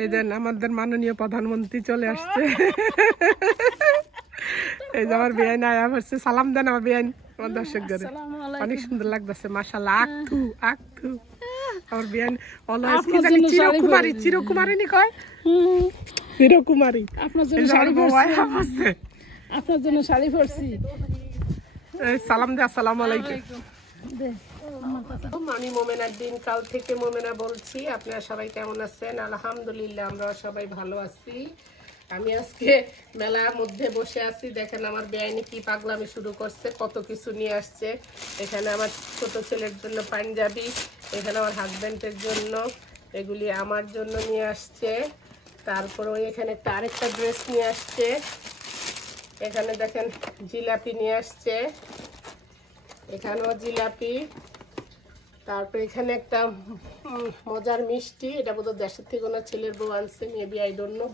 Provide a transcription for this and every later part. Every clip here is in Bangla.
এই দেন আমাদের মাননীয় প্রধানমন্ত্রী চলে আসছে। এই যে আমার বেআইন আয়া পড়ছে, সালাম দেন আমার বেআইন আমার দর্শকদের। অনেক সুন্দর লাগতেছে মাশাআল্লাহ। আকথু আকথু আমার বেআইন অলওয়েজ কি জানি চিরকুমারী, চিরকুমারী নি কয়, চিরকুমারী। আপনার জন্য শাড়ি পরছি, আপনার জন্য শাড়ি পরছি। সালাম দে, আসসালামু আলাইকুম। আমি মোমেনার দিন কাল থেকে মোমেনা বলছি। আপনারা সবাই কেমন আছেন? আলহামদুলিল্লাহ আমরা সবাই ভালো আছি। আমি আজকে মেলার মধ্যে বসে আছি। দেখেন আমার বেআইনি কি পাগলামি শুরু করছে, কত কিছু নিয়ে আসছে। এখানে আমার ছোট ছেলের জন্য পাঞ্জাবি, এখানে আমার হাজব্যান্ডের জন্য, এগুলি আমার জন্য নিয়ে আসছে। তারপরে এখানে একটা আরেকটা ড্রেস নিয়ে আসছে। এখানে দেখেন জিলাপি নিয়ে আসছে, এখানেও জিলাপি। তারপরে এখানে একটা মজার মিষ্টি, এটা বোধহয় দেশের থেকে ওনার ছেলের বউ আনছে, মেবি আই ডোন্ট নো।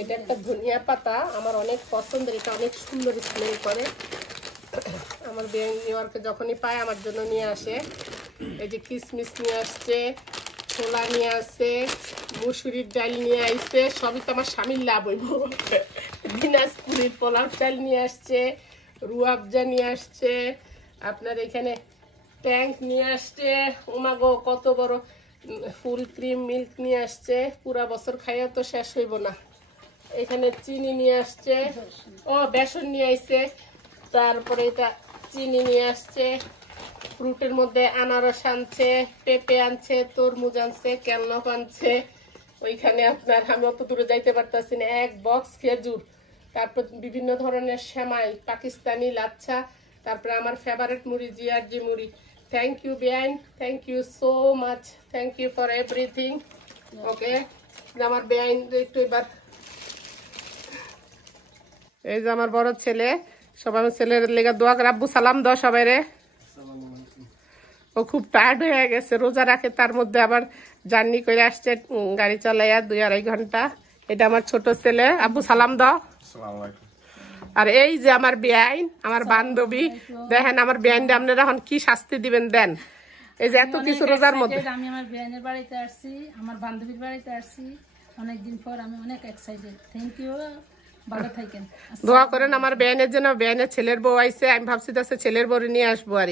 এটা একটা ধনিয়া পাতা, আমার অনেক পছন্দের, এটা অনেক সুন্দর স্মেল করে। আমার বেআইন নিউ ইয়র্কে যখনই পায় আমার জন্য নিয়ে আসে। এই যে কিশমিশ নিয়ে আসছে, ছোলা নিয়ে আসছে, মুসুরির ডাল নিয়ে আসছে, সবই তো আমার স্বামীর লাভ হইব। দিনাজপুরের পোলাও চাল নিয়ে আসছে, রুয়াবজা নিয়ে আসছে, আপনার এখানে ট্যাঙ্ক নিয়ে আসছে, ওমাগো কত বড় ফুল ক্রিম মিল্ক নিয়ে আসছে, পুরা বছর খাইয়া তো শেষ হইব না। এখানে চিনি নিয়ে আসছে, ও বেসন নিয়ে আসছে, তারপরে এটা চিনি নিয়ে আসছে, ফ্রুটের মধ্যে আনারস আনছে, পেঁপে আনছে, তরমুজ আনছে, ক্যালনপ আনছে। ওইখানে আপনার আমি অত দূরে যাইতে পারতেছি না, এক বক্স খেজুর, তারপর বিভিন্ন ধরনের সেমাই, পাকিস্তানি লাচ্ছা, তারপরে আমার ফেভারিট মুড়ি জিআরজি মুড়ি। থ্যাংক ইউ বেআইন, thank you so much, thank you for everything. Okay, আমার বেআইন একটু এবার, এই যে আমার বড় ছেলে, সবাই আমার ছেলের লেগে দোয়া করে। আব্বু সালাম দাও সবাই রে। ও খুব টায়ার্ড হয়ে গেছে, রোজা রাখে, তার মধ্যে আবার জার্নি করে আসছে গাড়ি চালাইয়া 2-2.5 ঘন্টা। এটা আমার ছোট ছেলে, আব্বু সালাম দাও। আর এই যে আমার বেআইন, আমার বান্ধবী, দেখেন আমার বেআইনটা আপনারা এখন কি শাস্তি দিবেন দেন। এই যে এত কিছু রোজার মধ্যে আমি আমার বেআইনের বাড়িতে আসছি, আমার বান্ধবীর বাড়িতে আসছি অনেকদিন পর, আমি অনেক এক্সাইটেড। থ্যাংক ইউ, ভালো থাকেন, দোয়া করেন আমার বেআইনের জন্য। বেআইনের ছেলের বউ আইছে, আমি ভাবছি তো ছেলের বউ নিয়ে আসবো, আর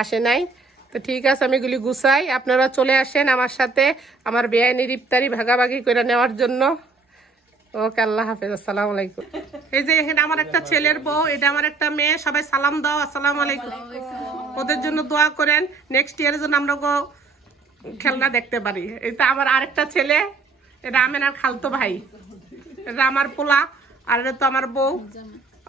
আসে নাই। তো ঠিক আছে, আমি এগুলি গুছাই, আপনারা চলে আসেন আমার সাথে আমার বেআইনের ইফতারি ভাগাভাগি করে নেওয়ার জন্য। ওকে, আল্লাহ হাফেজ, আসসালামু আলাইকুম। এই যে এখানে আমার একটা ছেলের বউ, এটা আমার একটা মেয়ে, সবাই সালাম দাও, আসসালামু আলাইকুম। ওদের জন্য দোয়া করেন, নেক্সট ইয়ারের জন্য আমরা খেলনা দেখতে পারি। এটা আমার আরেকটা ছেলে, এটা আমেনার খালতো ভাই, এটা আমার পোলা, আর এটা তো আমার বউ,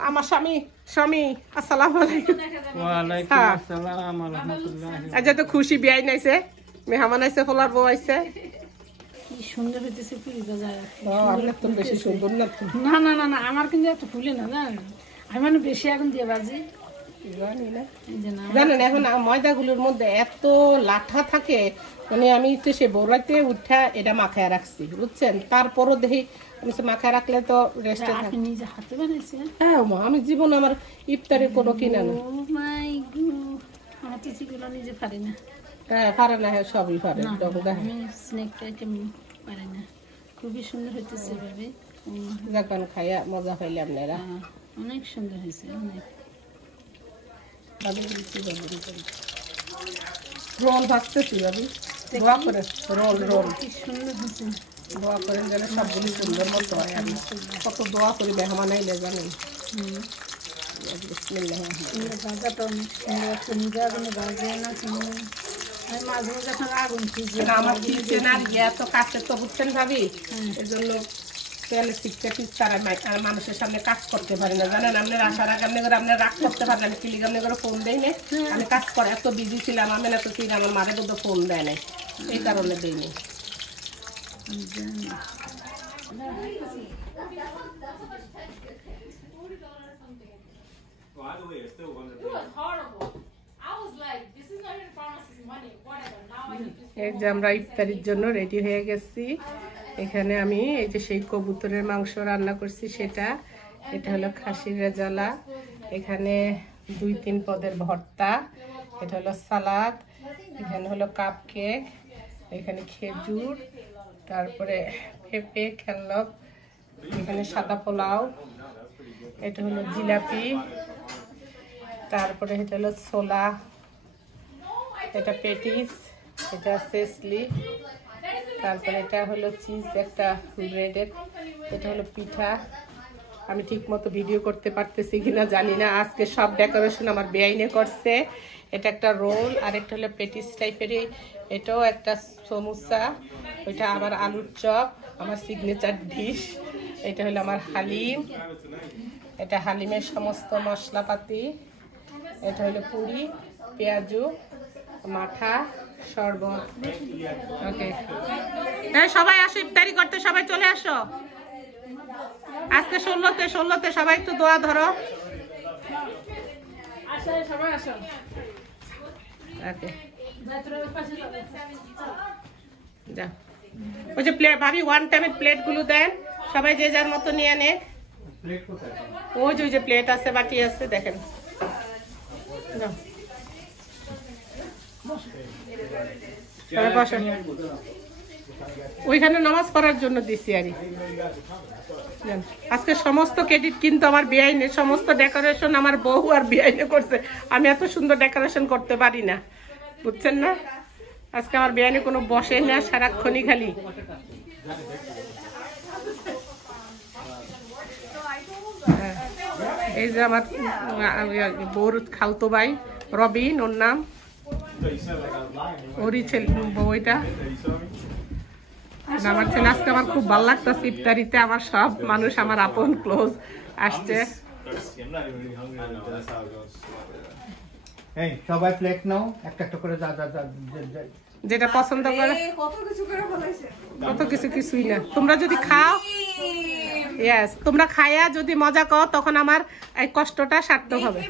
আমার স্বামী। স্বামী আসসালামু আলাইকুম। ওয়ালাইকুম আসসালাম ওয়া রাহমাতুল্লাহ। আজ তো খুশি বেআইন আইছে, মেহমান আইছে, পোলার বউ আইছে। কি সুন্দর হইতেছে পুরিটা যায়। আপনার তো বেশি সুন্দর না। না না না না, আমার কিন্তু এত ফুলে না, জানেন আমি মানে বেশি এখন দিয়ে বাজি জানি না। জানেন এখন ময়দাগুলোর মধ্যে এত লাঠা থাকে, মানে আমি তো সে বড়াইতে উঠা এটা মাখায় রাখছি, বুঝছেন। তারপরও দেখি আমি মাখায় রাখলে তো রেস্টে থাকে। আপনি নিজে হাতে বানাইছেন? হ্যাঁ মা, আমি জীবন আমার ইফতারের কোনো কিনা না। ও মাই গড, আমার তো চিকুলা নিজে পারি না। হ্যাঁ পারে না, হ্যাঁ সবই পারে। আমি স্ন্যাক আইটেম পারি না। খুবই সুন্দর হইতেছে ভাবি, যখন খাইয়া মজা পাইলে আপনারা। অনেক সুন্দর হয়েছে, অনেক রোল ভাজতেছি ভাবি, দোয়া করে রোল রোল কি সুন্দর হয়েছে। দোয়া করেন যেন সবগুলি সুন্দর মতো হয়। আমি কত দোয়া করি মেহমান আইলে জানেন। ভাজাটা অনেক সুন্দর আছে, নিজে আগুনে ভাজে না চিনি। আমি মাঝে মাঝে এখন আগুন খুঁজি, আমার কিচেন আর এত কাছে তো বুঝছেন ভাবি, এর জন্য তেলে শিখতে তারা মানুষের সামনে কাজ করতে পারি না, জানেন। আপনার আসার আগে আপনি করে আপনার রাগ করতে পারেন, আমি কিলিগ আপনি করে ফোন দেই না, আমি কাজ করে এত বিজি ছিলাম, আমি না তো ঠিক আমার মারে বোধ ফোন দেয় নাই, এই কারণে দেয়নি। এই যে আমরা ইফতারির জন্য রেডি হয়ে গেছি। এখানে আমি এই যে সেই কবুতরের মাংস রান্না করছি সেটা, এটা হলো খাসির রেজালা, এখানে 2-3 পদের ভর্তা, এটা হলো সালাদ, এখানে হলো কাপ কেক, এখানে খেজুর, তারপরে পেঁপে খেললো, এখানে সাদা পোলাও, এটা হলো জিলাপি, তারপরে এটা হলো ছোলা, এটা পেটিস, এটা সেসলি, তারপরে এটা হলো চিজ একটা ব্রেডের, এটা হলো পিঠা। আমি ঠিক মতো ভিডিও করতে পারতেছি কিনা জানি না। আজকে সব ডেকোরেশন আমার বেআইনে করছে। এটা একটা রোল, আর একটা হলো পেটিস টাইপেরই, এটাও একটা সমোসা, ওইটা আবার আলুর চপ, আমার সিগনেচার ডিশ। এটা হলো আমার হালিম, এটা হালিমের সমস্ত মশলাপাতি, এটা হলো পুরি, পেঁয়াজু, মাঠা, শরবত। ওকে, সবাই আসো ইফতারি করতে, সবাই চলে আসো। আজকে 16তে সবাই একটু দোয়া ধরো। ওই যে প্লেট ভাবি, ওয়ান টাইমের প্লেট গুলো দেন, সবাই যে যার মতো নিয়ে নে। ওই যে প্লেট আছে, বাটি আছে, দেখেন। ওইখানে নামাজ পড়ার জন্য দিছি আর আজকে সমস্ত ক্রেডিট কিন্তু আমার বেআইনে, সমস্ত ডেকোরেশন আমার বউ আর বেআইনে করছে। আমি এত সুন্দর ডেকোরেশন করতে পারি না, বুঝছেন না। আজকে আমার বেআইনে কোনো বসে না, সারাক্ষণই খালি। এই যে আমার বউর খালতো ভাই রবিন, ওর নাম, ওরই ছেলে বউ এটা। আমার ছেলে আজকে আমার খুব ভালো লাগতেছে। ইফতারিতে আমার সব মানুষ, আমার আপন ক্লোজ আসছে। সবাই প্লেট নাও, একটা একটা করে যেটা পছন্দ করে। কত কিছু কিছুই না, তোমরা যদি খাও, ইয়েস, তোমরা খাইয়া যদি মজা করো তখন আমার এই কষ্টটা সার্থক হবে।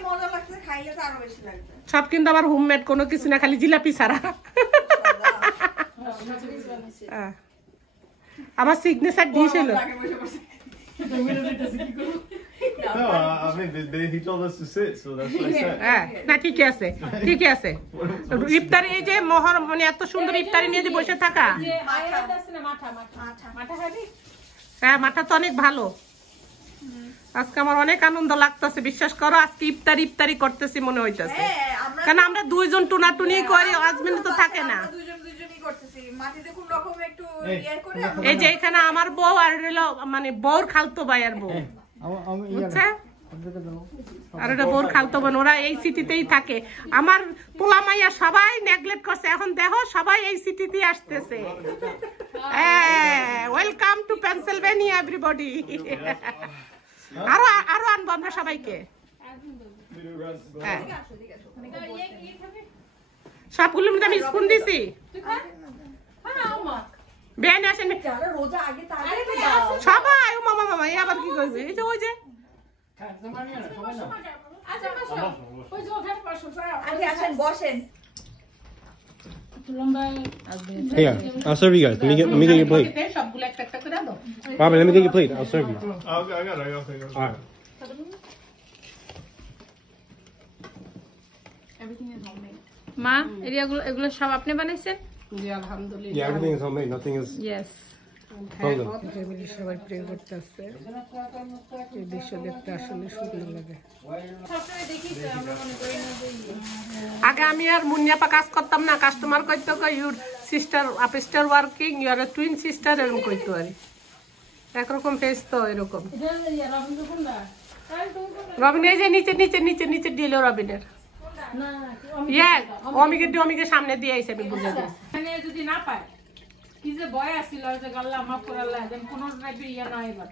সব কিন্তু আমার হোমমেড, কোনো কিছু না, খালি জিলাপি ছাড়া। আমার সিগনেচার ডিশ হলো। না ঠিক আছে, ঠিক আছে। ইফতারি এই যে মানে এত সুন্দর ইফতারি নিয়ে যে বসে থাকা, হ্যাঁ মাঠা তো অনেক ভালো। আজকে আমার অনেক আনন্দ লাগতেছে, বিশ্বাস করো। আজকে ইফতারি করতেছি মনে হইতেছে, কারণ আমরা দুইজন টুনাটুনি করি, হাজবেন্ড তো থাকে না। এই যে এখানে আমার বউ আর মানে বউর খালতো ভাই আর বউ, বুঝছে, আর এটা বউর খালতো বোন, ওরা এই সিটিতেই থাকে। আমার পোলা মাইয়া সবাই নেগলেক্ট করছে, এখন দেখো সবাই এই সিটিতেই আসতেছে। Welcome to Pennsylvania everybody. আরো আনবো আমরা সবাইকে। সবগুলোর মধ্যে আমি স্পুন দিছি। বেন আসেন সবাই, ও মামা মামা, এই আবার কি করবে? এই যে ওই যে Yeah, I'll serve you guys. Let me get your plate. Robin, let me get your plate. I'll serve you. I got it. All right. মা, এগুলো সব আপনি বানাইছেন? জি আলহামদুলিল্লাহ। Yeah, everything is homemade. Nothing is Yes. frozen. সবাই প্রে করতে আসছে। এই দৃশ্য দেখতে আসলে সুন্দর লাগে। আগে আমি আর মুন্নিয়াপা কাজ করতাম না, কাস্টমার কইতো your sister after working you are twin sister, এরকম কইতো আর একরকম ফেস তো এরকম। রবিন এই যে নিচে নিচে নিচে নিচে দিল রবিনের, অমিকে সামনে দিয়ে আইছে, আমি বুঝে দিয়েছি। মানে যদি না পায় কি যে ভয় আসছিল যে আল্লাহ মাফ করে আল্লাহ, যেন কোনো টাইপের ইয়ে না এবার,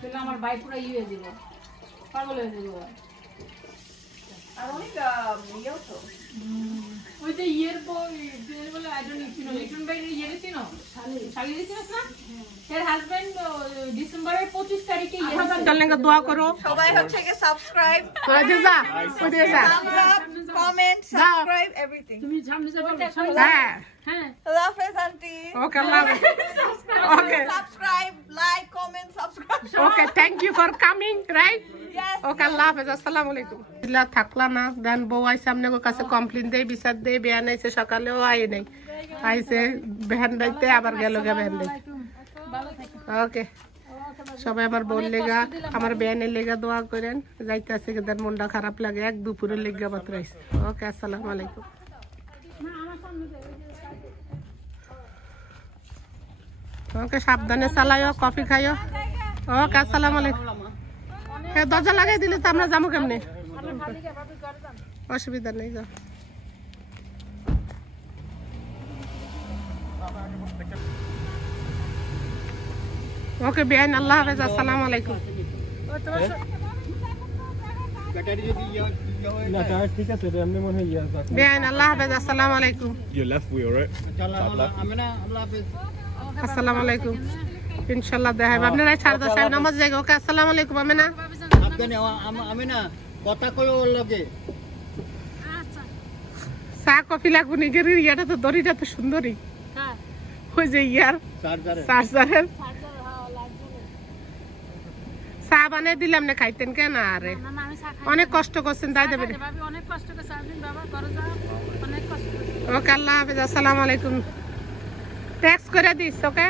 তাহলে আমার ভাই পুরো ইয়ে হয়ে যাব, পাগল হয়ে যাব। আর অনেক ইয়েও তো ওই যে ইয়ের বলে আই ডোন্ট নো, লিটন ভাই ইয়ের চিনো, শালি চিনোস না? এর হাজবেন্ড ডিসেম্বরের 25 তারিখে চলেন দোয়া করো সবাই, হচ্ছে কি সাবস্ক্রাইব করে যা করে যা, কমেন্ট সাবস্ক্রাইব এভরিথিং। তুমি সামনে যাবে। হ্যাঁ হ্যাঁ, আল্লাহ হাফেজ আন্টি। ওকে আল্লাহ okay subscribe, like, comment, subscribe. Okay, thank you for coming, right? Yes. Okay আল্লাহ হাফেজ, আসসালামু আলাইকুম। ইল্লা থাকলা না, দেন বউ আইছে আপনার কাছে কমপ্লেন দেই, বিচার দেই, বেয়ান আইছে, সকালেও আই নাই, আইছে বেহান দাইতে, আবার গেল গে বেহান দাইতে। ওকে সবাই আমার বোন লেগা আমার বেয়ানের লেগা দোয়া করেন যাইতে আছে কেদার মনটা খারাপ লাগে এক দুপুরের লেগা মাত্র আইছে ওকে আসসালামু আলাইকুম ওকে সাবধানে চালাইও কফি খাইও ওকে আসসালামু আলাইকুম হ্যাঁ দরজা লাগাই দিলে তো আমরা যাবো কেমনে অসুবিধা নেই যাও ওকে বেআইন আল্লাহ হাফেজ আসসালামু আলাইকুম ঠিক আছে এমনি মনে হয় ইয়া বেআইন আল্লাহ হাফেজ আসসালামু আলাইকুম your left wheel right আসসালামু আলাইকুম ইনশাআল্লাহ দেখা হবে আপনারা ছাড় দাও সাহেব নামাজ যাই ওকে আসসালামু আলাইকুম আমিনা আমিনা কথা কই ওর লগে চা কফি লাগবো নিজের ইয়াটা তো দড়িটা তো সুন্দরী ওই যে ইয়ার চার্জারের চা বানিয়ে দিলাম না খাইতেন কেন আরে অনেক কষ্ট করছেন তাই দেবেন ওকে আল্লাহ হাফেজ আসসালামু আলাইকুম টেক্সট করে দিস ওকে